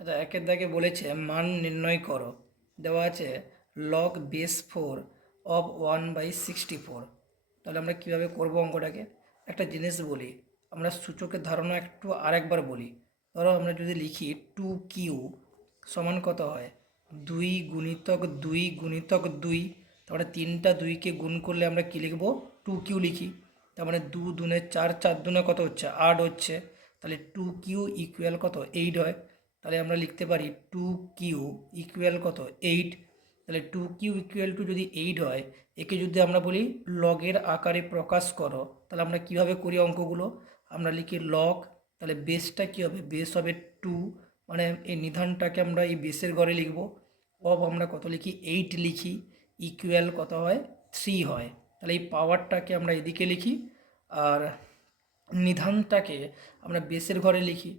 আচ্ছা, একের দাগে বলেছে মান নির্ণয় করো। দেওয়া আছে লগ বেস 4 অফ 1/64। তাহলে আমরা কিভাবে করব অঙ্কটাকে? একটা জিনিস বলি, আমরা সূচকের ধারণা একটু আরেকবার বলি। ধরো আমরা যদি লিখি 2q সমান কত হয়, 2 গুণিতক 2 গুণিতক 2। তারপরে তিনটা 2কে গুণ করলে আমরা কি লিখব? 2q লিখি। তার মানে 2 দুনে 4, 4 দুনে কত হচ্ছে? 8 হচ্ছে। তাহলে 2q ইকুয়াল কত? 8 হয়। তাহলে আমরা লিখতে পারি 2q ইকুয়াল কত? 8। তাহলে 2q ইকুয়াল টু যদি 8 হয়, একে যদি আমরা বলি লগের আকারে প্রকাশ করো, তাহলে আমরা কিভাবে করি অঙ্কগুলো? আমরা লিখি লগ, তাহলে বেসটা কী হবে? বেস হবে 2, মানে এই নিধানটাকে আমরা এই বেসের ঘরে লিখব। অব আমরা কত লিখি? 8 লিখি। ইকুয়াল কত হয়? 3 হয়। তাহলে এই পাওয়ারটাকে আমরা এদিকে লিখি, আর নিধানটাকে আমরা বেসের ঘরে লিখি।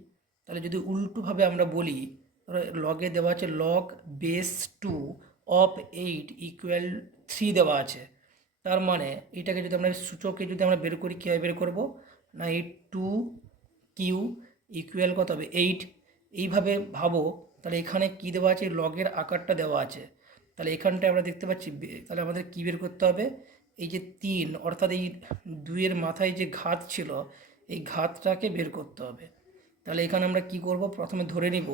তাহলে যদি উল্টোভাবে আমরা বলি, ধরো লগে দেওয়া আছে লগ বেস 2 অফ 8 ইকুয়াল 3 দেওয়া আছে। তার মানে এটাকে যদি আমরা সূচকে যদি আমরা বের করি, কীভাবে বের করব? না, এই 2q ইকুয়াল কত হবে? 8। এইভাবে ভাবো। তাহলে এখানে কি দেওয়া আছে? লগের আকারটা দেওয়া আছে। তাহলে এখানটায় আমরা দেখতে পাচ্ছি তাহলে আমাদের কী বের করতে হবে? এই যে 3, অর্থাৎ এই 2-এর মাথায় যে ঘাত ছিল, এই ঘাতটাকে বের করতে হবে। তাহলে এখানে আমরা কি করব? প্রথমে ধরে নিব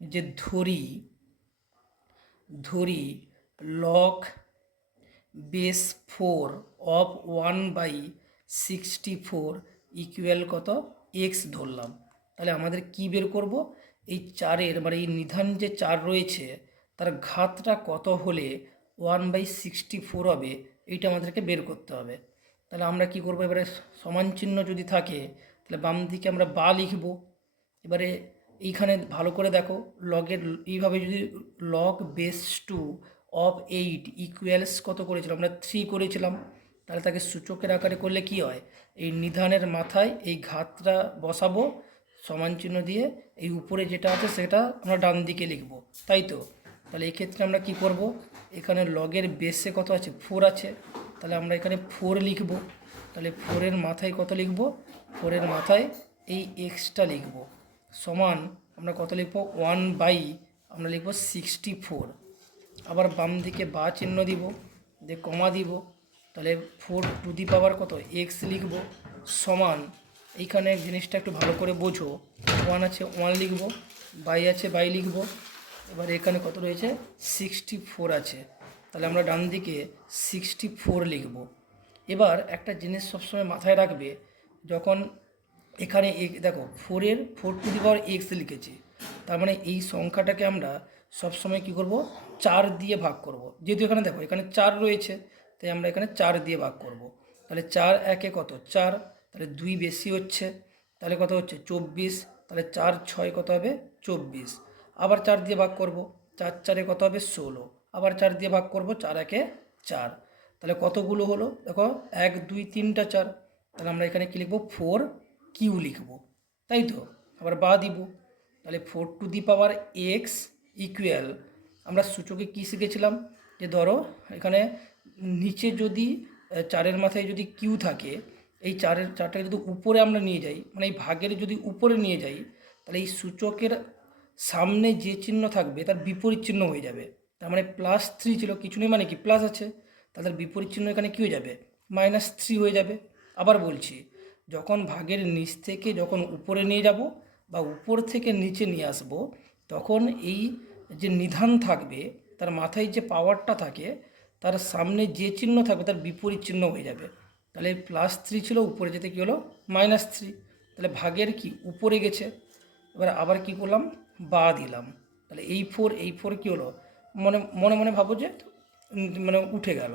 যে ধরি ধরি লগ বেস 4 অফ 1/64 ইকুয়াল কত? এক্স ধরলাম। তাহলে আমাদের কি বের করব? এই 4-এর মানে এই নিধান যে 4 রয়েছে, তার ঘাতটা কত হলে 1/64 হবে, এইটা আমাদেরকে বের করতে হবে। তাহলে আমরা কি করব? এবারে সমান চিহ্ন যদি থাকে, তাহলে বাম দিকে আমরা বা লিখব। এবারে এইখানে ভালো করে দেখো, লগের এইভাবে যদি লগ বেস 2 অফ 8 ইকুয়ালস কত করেছিলাম আমরা? 3 করেছিলাম। তাহলে তাকে সূচকের আকারে করলে কি হয়? এই নিধানের মাথায় এই ঘাতটা বসাবো সমান চিহ্ন দিয়ে, এই উপরে যেটা আছে সেটা আমরা ডান দিকে লিখব, তাই তো? তাহলে এক্ষেত্রে আমরা কি করব? এখানে লগের বেসে কত আছে? 4 আছে। তাহলে আমরা এখানে 4 লিখব। তাহলে 4-এর মাথায় কত লিখব? 4-এর মাথায় এই এক্সটা লিখব। সমান আমরা কত লিখব? 1 বাই আমরা লিখব 64। আবার বাম দিকে বা চিহ্ন দিব, দিয়ে কমা দিব। তাহলে 4 টু দি পাওয়ার কত? এক্স লিখব। সমান এইখানে জিনিসটা একটু ভালো করে বোঝো, 1 আছে 1 লিখব, বাই আছে বাই লিখব। এবার এখানে কত রয়েছে? 64 আছে। তাহলে আমরা ডান দিকে 64 লিখব। এবার একটা জিনিস সবসময় মাথায় রাখবে, যখন এখানে দেখো 4 টু দি পাওয়ার এক্স লিখেছি, তার মানে এই সংখ্যাটাকে আমরা সবসময় কি করব? 4 দিয়ে ভাগ করব। যেহেতু এখানে দেখো এখানে 4 রয়েছে, তাই আমরা এখানে 4 দিয়ে ভাগ করব। তাহলে 4 একে কত? 4। তাহলে 2 বেশি হচ্ছে, তাহলে কত হচ্ছে? 24। তাহলে 4 6 কত হবে? 24। আবার 4 দিয়ে ভাগ করব, 4 4-এ কত হবে? 16। আবার 4 দিয়ে ভাগ করব, 4 একে 4। তাহলে কতগুলো হলো দেখো? 1 2 3টা 4। তাহলে আমরা এখানে কী লিখব? 4q লিখব, তাই তো? আবার বা দিব। তাহলে 4 to the power x equal, আমরা সূচকে কী শিখেছিলাম? যে ধরো এখানে নিচে যদি 4-এর মাথায় যদি কিউ থাকে, এই 4টাকে যদি উপরে আমরা নিয়ে যাই, মানে এই ভাগের যদি উপরে নিয়ে যাই, তাহলে এই সূচকের সামনে যে চিহ্ন থাকবে তার বিপরীত চিহ্ন হয়ে যাবে। তার মানে +3 ছিল, কিছু নেই মানে কি প্লাস আছে, তাদের বিপরীত চিহ্ন এখানে কী হয়ে যাবে? -3 হয়ে যাবে। আবার বলছি, যখন ভাগের নিচ থেকে যখন উপরে নিয়ে যাব বা উপর থেকে নিচে নিয়ে আসব, তখন এই যে নিধান থাকবে তার মাথায় যে পাওয়ারটা থাকে, তার সামনে যে চিহ্ন থাকবে তার বিপরীত চিহ্ন হয়ে যাবে। তাহলে +3 ছিল, উপরে যেতে কী হলো? -3। তাহলে ভাগের কি উপরে গেছে। এবার আবার কি করলাম? বা দিলাম। তাহলে এই ফোর কী হলো? মনে মনে মনে ভাবো যে মানে উঠে গেল।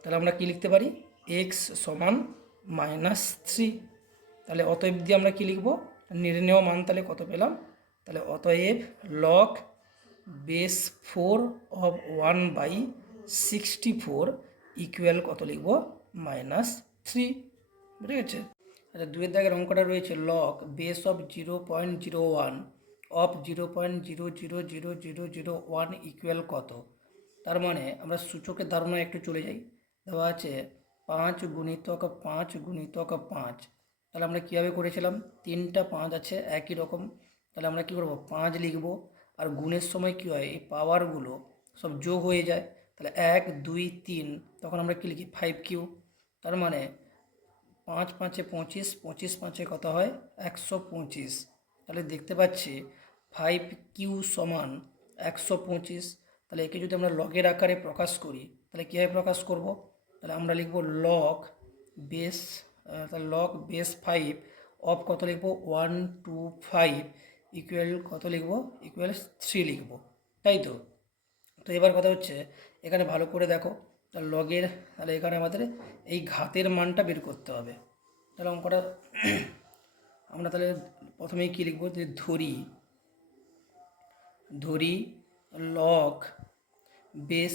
তাহলে আমরা কি লিখতে পারি? এক্স সমান -3। তাহলে অতএব দিয়ে আমরা কি লিখব? নির্ণেয় মান তাহলে কত পেলাম? তাহলে অতএব লগ বেস 4 অফ 1/64 ইকুয়াল কত লিখব? -3। বুঝে গেছে? আচ্ছা, 2-এর দাগের অঙ্কটা রয়েছে log base of 0.01 of 0.000001 equal কত? তার মানে আমরা সূচকের ধারণায় একটু চলে যাই। দেওয়া আছে 5 গুণিতক 5 গুণিতক 5। তাহলে আমরা কীভাবে করেছিলাম? 3টা 5 আছে একই রকম। তাহলে আমরা কী করব? 5 লিখব। আর গুণের সময় কী হয়, এই পাওয়ারগুলো সব যোগ হয়ে যায়। তাহলে 1 2 3, তখন আমরা কী লিখি 5Q। তার মানে 5 5 25, 25 5 কত হয় 125। তাহলে দেখতে পাচ্ছি 5Q সমান 125। তাহলে একে যদি আমরা লগের আকারে প্রকাশ করি তাহলে কীভাবে প্রকাশ করব, তাহলে আমরা লিখব লগ বেস, তাহলে লগ বেস 5 অফ কত লিখব 125 ইকুয়াল কত লিখব, ইকুয়াল 3 লিখব, তাই তো। তো এবার কথা হচ্ছে এখানে ভালো করে দেখো, তাহলে লগের, তাহলে এখানে আমাদের এই ঘাতের মানটা বের করতে হবে। তাহলে অঙ্কটা আমরা তাহলে প্রথমেই কী লিখব, যে ধরি log base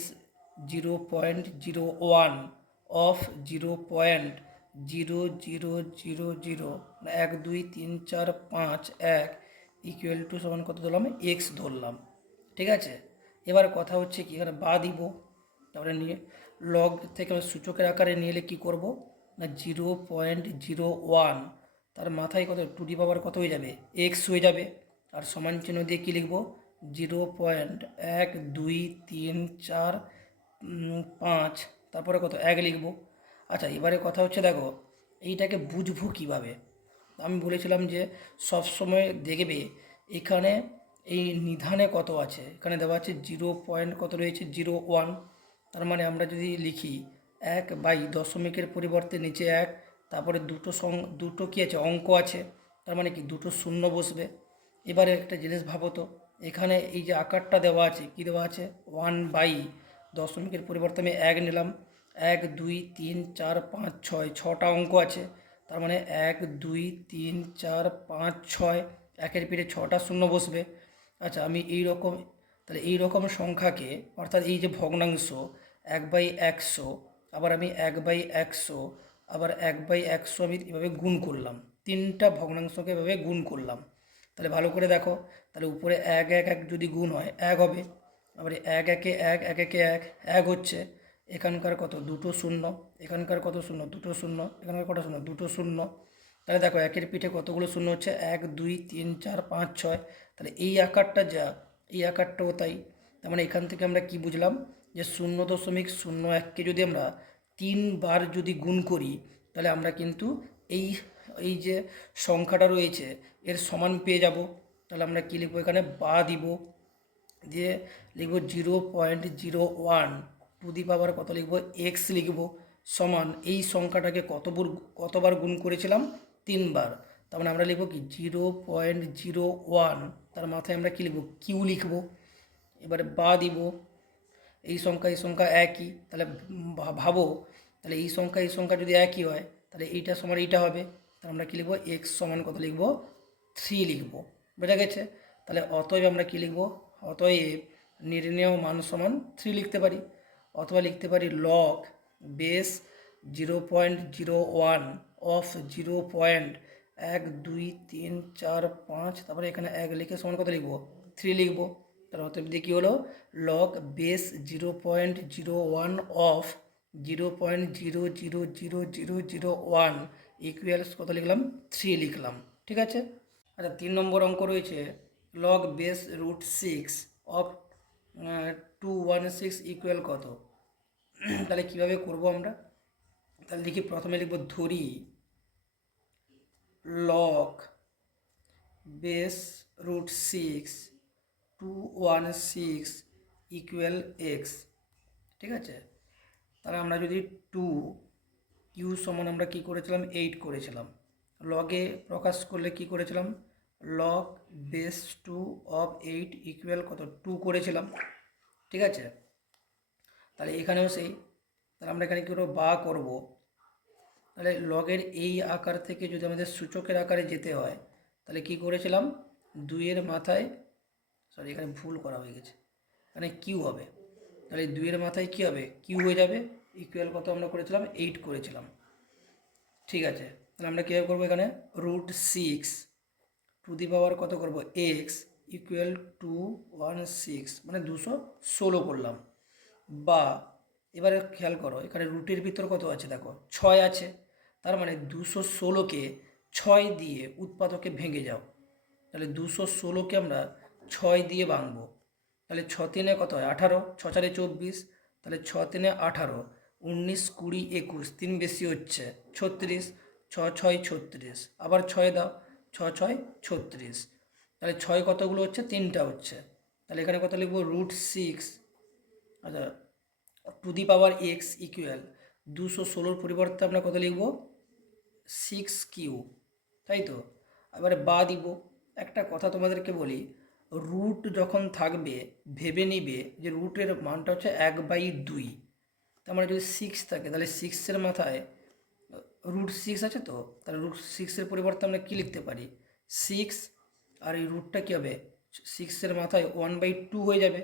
0.01 of 0.0000, 1 2 3 4 5 1 equal to সমান কত ধরলাম, এক্স ধরলাম, ঠিক আছে। এবার কথা হচ্ছে কি, এখানে বা দিব, তারপরে নিয়ে লগ থেকে আমরা সূচকের আকারে নিয়ে এলে কী করবো না 0.01, তার মাথায় কত 2 কত হয়ে যাবে, এক্স হয়ে যাবে। আর সমান চিহ্ন দিয়ে কী লিখব 0.1 2 3 4 5, তারপরে কত 1 লিখব। আচ্ছা এবারে কথা হচ্ছে দেখো এইটাকে বুঝবো কীভাবে। আমি বলেছিলাম যে সব সময় দেখবে এখানে এই নিধানে কত আছে, এখানে দেওয়া আছে 0. কত রয়েছে 0.1। তার মানে আমরা যদি লিখি 1/দশমিকের পরিবর্তে নিচে 1, তারপরে দুটো কী আছে অঙ্ক আছে, তার মানে কি দুটো শূন্য বসবে। এবারে একটা জিনিস ভাবো তো, এখানে এই যে আকারটা দেওয়া আছে কি দেওয়া আছে 1/দশমিকের পরিবর্তে আমি 1 নিলাম, 1 2 3 4 5 6, 6টা অঙ্ক আছে। তার মানে 1 2 3 4 5 6, একের পিঠে 6টা শূন্য বসবে। আচ্ছা আমি এই রকম, তাহলে এই রকম সংখ্যাকে, অর্থাৎ এই যে ভগ্নাংশ 1/100, আবার আমি 1/100, আবার 1/100 আমি এভাবে গুণ করলাম, 3টা ভগ্নাংশকে এভাবে গুণ করলাম। তাহলে ভালো করে দেখো, তাহলে উপরে 1 1 1 যদি গুণ হয় 1 হবে, আবার 1 1 1 1 1 1 1 হচ্ছে। এখানকার কত দুটো শূন্য, এখানকার কত শূন্য দুটো শূন্য, এখানকার কত শূন্য দুটো শূন্য। তাহলে দেখো একের পিঠে কতগুলো শূন্য হচ্ছে 1 2 3 4 5 6। তাহলে এই আকারটা যা, এই আকারটাও তাই। তার মানে এখান থেকে আমরা কি বুঝলাম, যে 0.01কে যদি আমরা 3 বার যদি গুণ করি তাহলে আমরা কিন্তু এই এই যে সংখ্যাটা রয়েছে এর সমান পেয়ে যাব। তাহলে আমরা কী লিখবো, এখানে বা দিব, দিয়ে লিখব 0.01 টু দি পাওয়ার কত লিখব এক্স লিখব, সমান এই সংখ্যাটাকে কতবার গুণ করেছিলাম 3 বার। তার মানে আমরা লিখব কি 0.01, তার মাথায় আমরা কী লিখব কিউ লিখব। এবারে বা দিব, এই সংখ্যা একই, তাহলে ভাবো তাহলে এই সংখ্যা যদি একই হয় তাহলে এইটা সমান এইটা হবে। তাহলে আমরা কী লিখব এক্স সমান কত লিখব 3 লিখব, বোঝা গেছে। তাহলে অতএব আমরা কী লিখব, অতএব নির্ণেয় মান সমান 3 লিখতে পারি, অথবা লিখতে পারি লগ বেস 0.01 অফ 0.1 2 3 4 5, তারপরে এখানে 1 লিখে সমান কত লিখব 3 লিখব। তার অতএব দিয়ে কী হলো লগ বেস 0.01 অফ 0.000001 ইকুয়ালস কত লিখলাম 3 লিখলাম, ঠিক আছে। আচ্ছা 3 নম্বর অঙ্ক রয়েছে লগ বেস √6 অফ 216 ইকুয়াল কত। তাহলে কিভাবে করব আমরা, তাহলে দেখি প্রথমে লিখব ধরি লগ বেস √6 216 ইকুয়াল এক্স, ঠিক আছে। তাহলে আমরা যদি 2q সমান আমরা কি করেছিলাম 8 করেছিলাম, লগে প্রকাশ করলে কি করেছিলাম লগ বেস 2 অফ 8 ইকুয়াল কত 2 করেছিলাম, ঠিক আছে। তাহলে এখানেও সেই, তাহলে আমরা এখানে কী করবো বা করবো, তাহলে লগের এই আকার থেকে যদি আমাদের সূচকের আকারে যেতে হয় তাহলে কি করেছিলাম 2-এর মাথায়, সরি এখানে ভুল করা হয়ে গেছে, এখানে কিউ হবে। তাহলে 2-এর মাথায় কী হবে কিউ হয়ে যাবে, ইকুয়াল কত আমরা করেছিলাম 8 করেছিলাম, ঠিক আছে। তাহলে আমরা কীভাবে করবো, এখানে √6 টু দি পাওয়ার কত করবো এক্স ইকুয়াল 216, মানে 216 করলাম। বা এবারে খেয়াল করো এখানে রুটের ভিতর কত আছে দেখো 6 আছে, তার মানে 216কে 6 দিয়ে উৎপাদকে ভেঙে যাও, তাহলে 216কে আমরা ছয় দিয়ে ভাঙবো, তাহলে ছ তিনে কত হয় 18, ছ চারে 24, তাহলে ছ তিনে 18, 19, 20, 21, তিন বেশি হচ্ছে 36, ছ ছয় 36, আবার ছয় দাও, ছ ছয় 36, তাহলে ছয় কতগুলো হচ্ছে, তিনটা হচ্ছে, তাহলে এখানে কত লিখবো √6, আচ্ছা to the power x equal 216 পরিবর্তে আমরা কত লিখব 6 কিউ, তাই তো। এবারে বা দিব, একটা কথা তোমাদেরকে বলি, রুট যখন থাকবে ভেবে নিবে যে রুটের মানটা হচ্ছে 1/2, তার মানে যদি 6 থাকে তাহলে 6-এর মাথায় √6 আছে, তো তাহলে √6-এর পরিবর্তে আমরা কী লিখতে পারি 6, আর এই রুটটা কী হবে 6-এর মাথায় 1/2 হয়ে যাবে।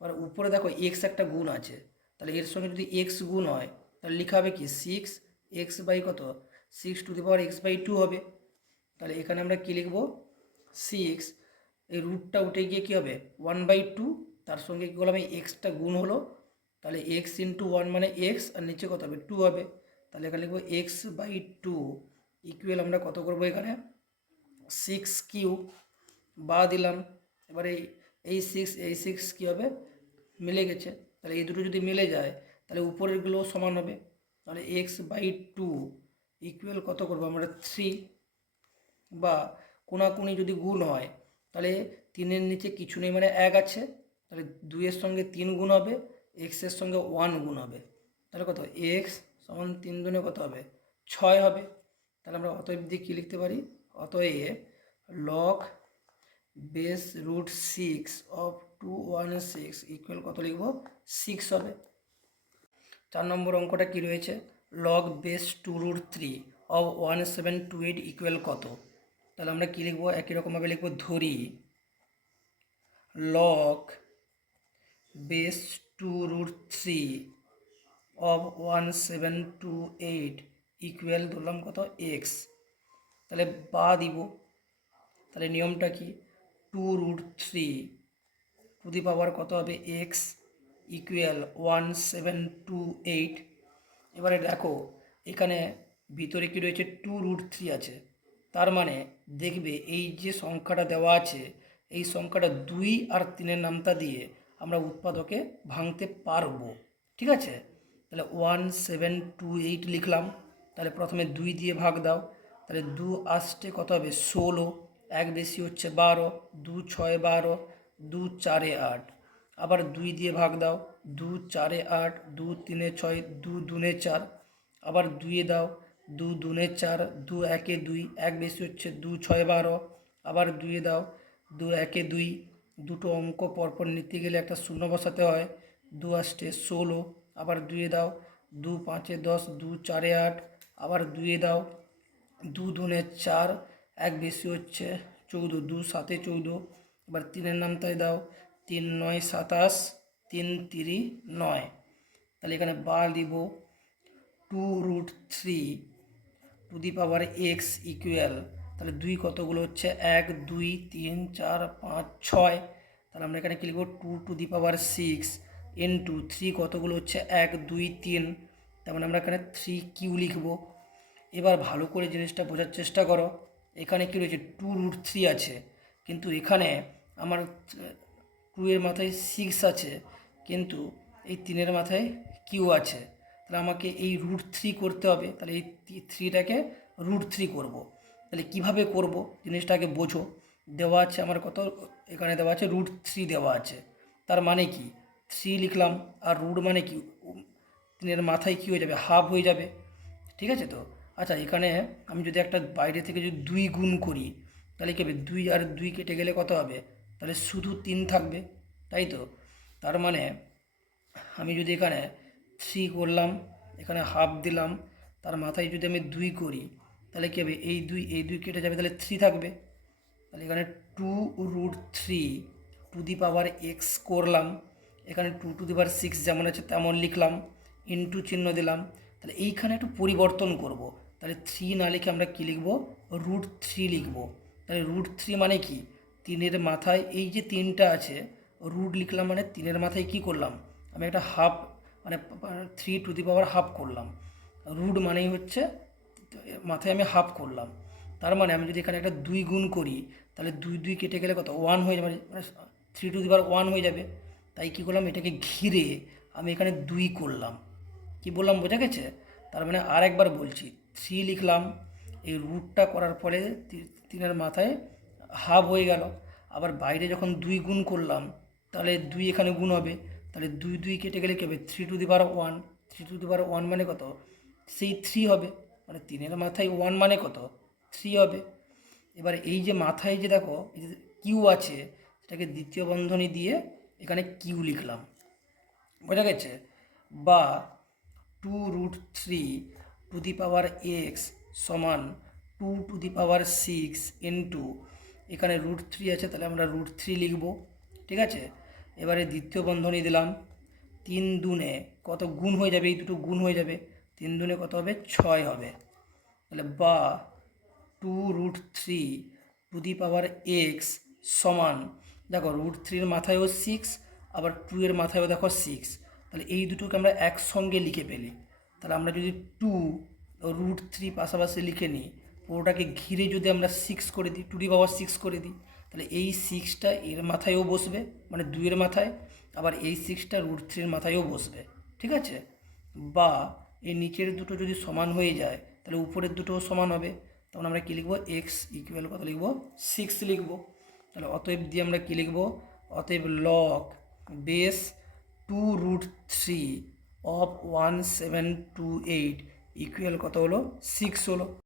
আর উপরে দেখো এক্স একটা গুণ আছে, তাহলে এর সঙ্গে যদি এক্স গুণ হয় তাহলে লেখা হবে কি 6 কত 6 টু দি পাওয়ার x/2 হবে। তাহলে এখানে আমরা কী লিখব 6, এই রুটটা উঠে গিয়ে কী হবে 1/2, তার সঙ্গে কী করলাম এই এক্সটা গুণ হলো, তাহলে x×1 মানে এক্স, আর নিচে কত হবে 2 হবে, তাহলে এখানে লিখবো x/2 ইকুয়াল আমরা কত করব এখানে 6 কিউ, বা দিলাম। এবারে এই সিক্স কী হবে মিলে গেছে, তাহলে এই দুটো যদি মিলে যায় তাহলে উপরেরগুলো সমান হবে, তাহলে x/2 ইকুয়াল কত করবো আমরা 3, বা কোনাকুনি যদি গুণ হয় তাহলে 3-এর নিচে কিছু নেই মানে 1 আছে, তাহলে 2-এর সঙ্গে 3 গুণ হবে, এক্সের সঙ্গে 1 গুণ হবে, তাহলে কত x সমান 3 কত হবে 6 হবে। তাহলে আমরা অতএব দিয়ে কী লিখতে পারি, অতএব লগ বেস √6 অফ 216 ইকুয়াল কত লিখব 6 হবে। 4 নম্বর অঙ্কটা কি রয়েছে, লগ বেস 2√3 অফ 1728 ইকুয়াল কত, তাহলে আমরা কী লিখবো একই রকমভাবে লিখবো, ধরি লগ বেস 2√3 অফ 1728 ইকুয়াল ধরলাম কত এক্স, তাহলে বা দিব, তাহলে নিয়মটা কি 2√3 টু দি পাওয়ার কত হবে এক্স ইকুয়াল 1728। এবারে দেখো এখানে ভিতরে কি রয়েছে 2√3 আছে, তার মানে দেখবে এই যে সংখ্যাটা দেওয়া আছে এই সংখ্যাটা 2 আর 3-এর নামতা দিয়ে আমরা উৎপাদকে ভাঙতে পারবো, ঠিক আছে। তাহলে 1728 লিখলাম, তাহলে প্রথমে 2 দিয়ে ভাগ দাও, তাহলে 2 আসতে কত হবে 16, এক বেশি হচ্ছে 12, 2 6 12, 2 4 8, আবার 2 দিয়ে ভাগ দাও, 2 4 8, 2 3 6, 2 2 4, আবার 2 দাও, 2 2 4, 2 1 2, এক বেশি হচ্ছে 2 6 12, আবার 2 দাও, 2 1 2, দুটো অঙ্ক পরপর নিতে গেলে একটা শূন্য বসাতে হয়, 2 আসতে 16, আবার 2 দাও, 2 5 10, 2 4 8, আবার 2 দাও, 2 2 4, এক বেশি হচ্ছে 14, 2 7 14, এবার 3-এর নামতায় দাও, 3 9 27, 3 3 9, তাহলে এখানে বা দিব 2√3 to the power x equal, তাহলে 2 কতগুলো হচ্ছে 1 2 3 4 5 6, তাহলে আমরা এখানে কি লিখব 2 টু দি পাওয়ার 6 ইন্টু 3 কতগুলো হচ্ছে 1 2 3, তার মানে আমরা এখানে 3 কিউ লিখব। এবার ভালো করে জিনিসটা বোঝার চেষ্টা করো, এখানে কি রয়েছে 2√3 আছে, কিন্তু এখানে আমার 2-এর মাথায় 6 আছে, কিন্তু এই 3-এর মাথায় কিউ আছে, তাহলে আমাকে এই √3 করতে হবে, তাহলে এই 3টাকে √3 করব। তাহলে কিভাবে করব জিনিসটাকে বোঝো, দেওয়া আছে আমার কত, এখানে দেওয়া আছে √3 দেওয়া আছে, তার মানে কি 3 লিখলাম, আর রুট মানে কি 3-এর মাথায় কী হয়ে যাবে হাফ হয়ে যাবে, ঠিক আছে তো। আচ্ছা এখানে আমি যদি একটা বাইরে থেকে যদি 2 গুণ করি তাহলে কী হবে 2 আর 2 কেটে গেলে কত হবে, তাহলে শুধু 3 থাকবে, তাই তো। তার মানে আমি যদি এখানে 3 করলাম, এখানে হাফ দিলাম, তার মাথায় যদি আমি 2 করি তাহলে কী হবে এই দুই কেটে যাবে, তাহলে 3 থাকবে, তাহলে এখানে 2√3 টু দি পাওয়ার এক্স করলাম, এখানে 2 টু দি পাওয়ার 6 যেমন আছে তেমন লিখলাম, ইন্টু চিহ্ন দিলাম, তাহলে এইখানে একটু পরিবর্তন করব, তাহলে 3 না লিখে আমরা কী লিখব √3 লিখব। তাহলে √3 মানে কি 3-এর মাথায় এই যে 3টা আছে রুট লিখলাম, মানে 3-এর মাথায় কি করলাম আমি একটা হাফ, মানে 3 টু দি পাওয়ার হাফ করলাম, রুট মানেই হচ্ছে মাথায় আমি হাফ করলাম, তার মানে আমি যদি এখানে একটা 2 গুণ করি তাহলে 2 কেটে গেলে কত 1 হয়ে যাবে, মানে 3^1 হয়ে যাবে। তাই কী করলাম, এটাকে ঘিরে আমি এখানে 2 করলাম। কি বললাম বোঝা গেছে? তার মানে আর একবার বলছি, 3 লিখলাম, এই রুটটা করার ফলে 3-এর মাথায় হাফ হয়ে গেল। আবার বাইরে যখন 2 গুণ করলাম তাহলে 2 এখানে গুণ হবে, তাহলে 2 কেটে গেলে কী হবে 3^1। 3^1 মানে কত, সেই 3 হবে, মানে 3-এর মাথায় 1 মানে কত 3 হবে। এবার এই যে মাথায় যে দেখো এই যে কিউ আছে, সেটাকে দ্বিতীয় বন্ধনী দিয়ে এখানে কিউ লিখলাম, বোঝা গেছে? বা 2√3 সমান 2⁶ ইন্টু এখানে √3 আছে, তাহলে আমরা √3 লিখব, ঠিক আছে? এবারে দ্বিতীয় বন্ধনী দিলাম, 3 দুনে কত গুণ হয়ে যাবে, এই দুটো গুণ হয়ে যাবে, 3 দুনে কত হবে 6 হবে। তাহলে বা 2√3 সমান, দেখো √3-এর মাথায়ও 6, আবার 2-এর মাথায়ও দেখো 6, তাহলে এই দুটোকে আমরা একসঙ্গে লিখে ফেলি। তাহলে আমরা যদি 2√3 পাশাপাশি লিখে নিই, পুরোটাকে ঘিরে যদি আমরা 6 করে দিই, 2^6 করে দিই, তাহলে এই 6টা এর মাথায়ও বসবে, মানে 2-এর মাথায়, আবার এই 6টা √3-এর মাথায়ও বসবে, ঠিক আছে? বা এই নিচের দুটো যদি সমান হয়ে যায় তাহলে উপরের দুটোও সমান হবে, তখন আমরা কী লিখবো, এক্স ইকুয়াল কত লিখবো 6 লিখবো। তাহলে অতএব দিয়ে আমরা কী লিখবো, অতএব লগ বেস 2√3 অফ 1728 ইকুয়াল কত হলো 6 হলো।